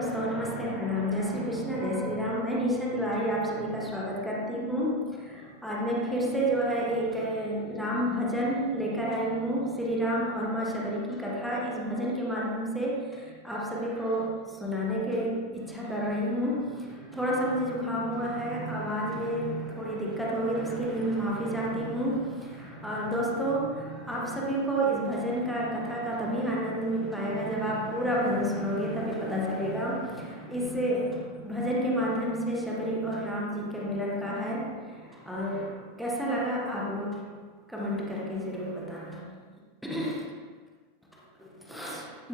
दोस्तों, नमस्ते, प्रणाम, जय श्री कृष्ण, जय श्री राम। मैं निशा तिवारी आप सभी का स्वागत करती हूँ। आज मैं फिर से जो है एक राम भजन लेकर आई हूँ। श्री राम और माँ शबरी की कथा इस भजन के माध्यम से आप सभी को सुनाने की इच्छा कर रही हूँ। थोड़ा सा मुझे जुकाम हुआ है, आवाज़ में थोड़ी दिक्कत होगी तो उसके लिए मैं माफ़ी चाहती हूँ। और दोस्तों, आप सभी को इस भजन का कथा का तभी आनंद मिल पाएगा जब आप पूरा भजन सुनोगे, तभी पता चलेगा। इस भजन के माध्यम से शबरी और राम जी के मिलन का है। और कैसा लगा आप लोग कमेंट करके ज़रूर बताना।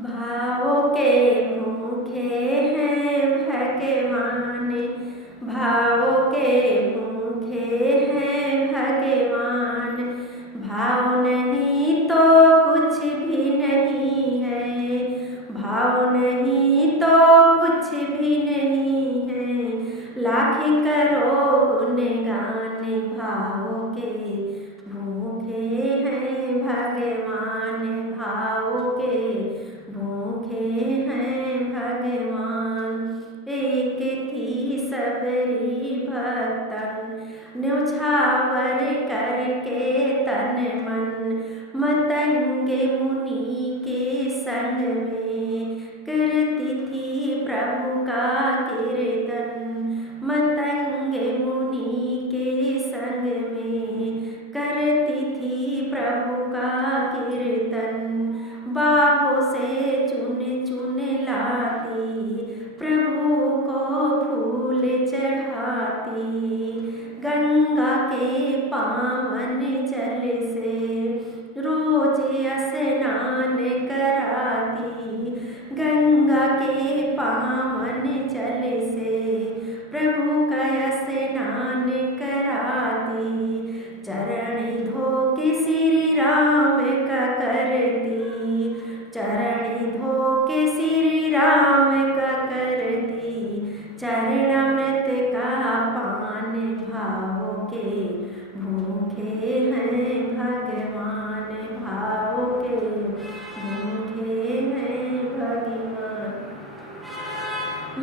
भावों के भूखे हैं भगवान, भावों के भूखे हैं भगवान, भाव नहीं तो कुछ भी नहीं है, भाव नहीं तो कुछ भी नहीं है, लाख करो गुणगान, भावों के भूखे हैं भगवान, भावों के भूखे हैं भगवान। एक थी सबरी भक्तन, न्योछावर करके तन मन, मतंगे मुनि के संग में करती थी प्रभु का कीर्तन, मतंगे मुनि के संग में करती थी प्रभु का कीर्तन। बागों से चुन चुन लाती, प्रभु को फूल चढ़ाती, गंगा के पावन जल से रोज स्नान कराती, गंगा के पावन जल से प्रभु का स्नान कराती, चरण धो के श्री राम का करती, चरण धो के श्री राम का करती, चरणामृत का पान, भावों के भूखे हैं भगवान, भावों के भूखे हैं भगवान।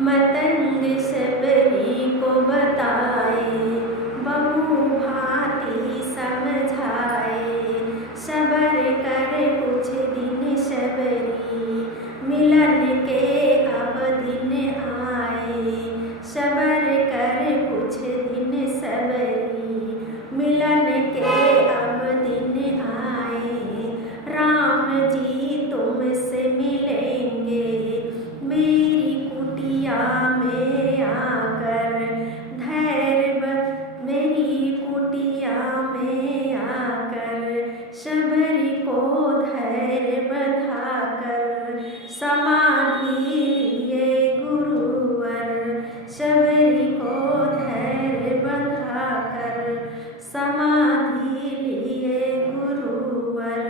मतंग शबरी को बताए, बहु भांति समझाए, सबर कर कुछ दिन शबरी, मिलन के अब दिन आए, सबर कर कुछ दिन सबरी, मिलन के अब दिन आए, राम जी तुमसे मिलेंगे मेरी कुटिया में आकर, धैर्य मेरी कुटिया में आकर, शबरी को धैर्य बधाकर, समाधि लिए गुरुवर, शबरी को धैर्य बधाकर, समाधि लिए गुरुवर।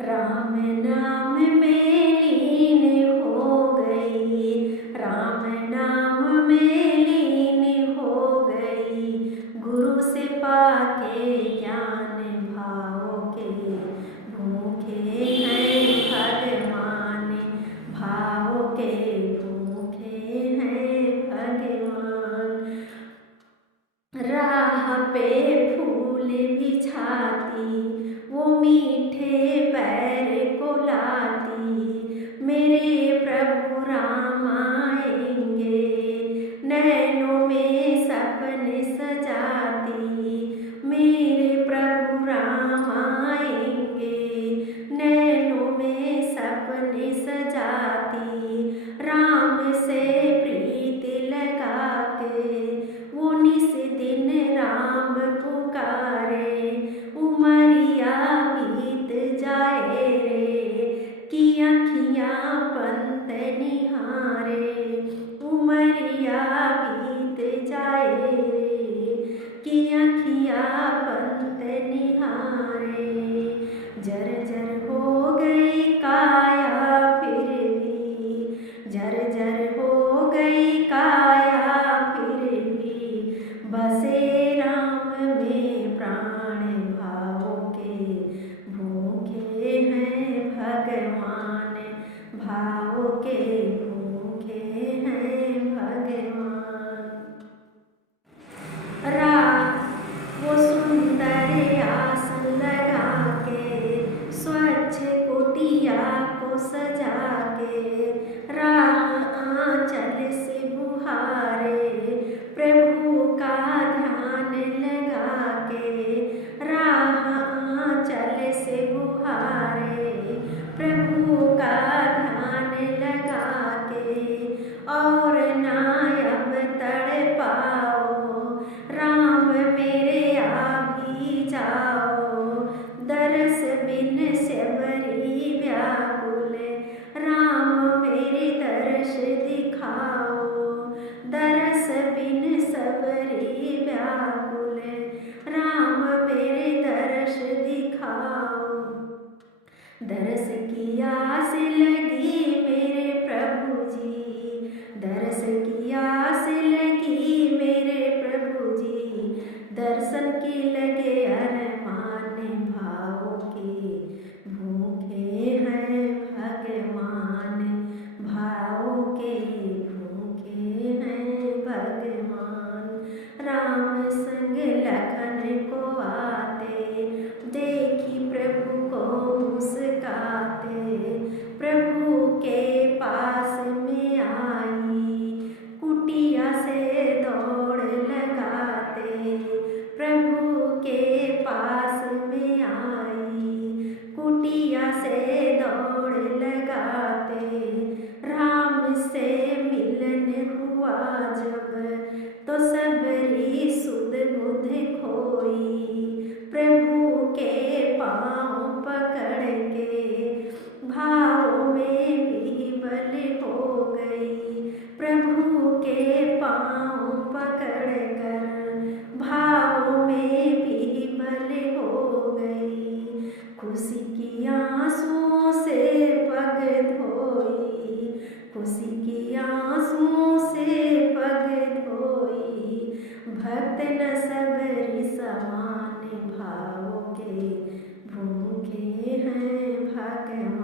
राम नाम में लीन हो गई, राम नाम में लीन हो गई, गुरु से पाके ज्ञान, भावों के भूखे हैं भगवान, भावों के भूखे हैं भगवान। राह पे फूल बिछाती, वो मीठे पैर को लाती, मेरे प्रभु राम आएंगे, नैनों में सपने सजाती, मेरे प्रभु राम आएंगे, नैनों में सपने सजाती, राम से प्रीत लगा के वो निस दिन राम पुकारे, उमरिया बीत जाए रे, कि अखियाँ पंत निहारे, उमरिया बीत जाए रे, कि अखियाँ पंत निहारे। जर्जर हो गई काया फिर भी, जर्जर हो गई काया फिर भी, बसे राम में प्राण, भावों के भूखे हैं भगवान, भावों के भूखे और ना अब तड़पाओ, राम मेरे आ भी जाओ। दरस बिन सबरी व्याकुल, राम मेरे दर्श दिखाओ। दरस बिन सबरी व्याकुल, राम मेरे दर्श दिखाओ। दरस की आस लगी मेरे प्रभु जी, दरस की आस लगी मेरे प्रभु जी। दर्शन की लगे अरमान, भावों के भूखे हैं भगवान। भावों के भूखे हैं भगवान। राम संग लखन को आते, देखी प्रभु को मुस्काते। प्रभु के पास में आई, कुटिया से दौड़ लगाते। प्रभु के पास में आई, कुटिया से दौड़ लगाते। राम से मिलन हुआ जब, तो सबरी सुध बुध खोई। प्रभु के पाँव पकड़ के भाव में विह्वल हो गई। प्रभु के पाँव पकड़ कर भाव में विह्वल हो गई। खुशी की आंसुओं से पग धोई, खुशी की आंसुओं से पग धोई। भक्त न सबरी समान, भावों के भूखे हैं भगवान।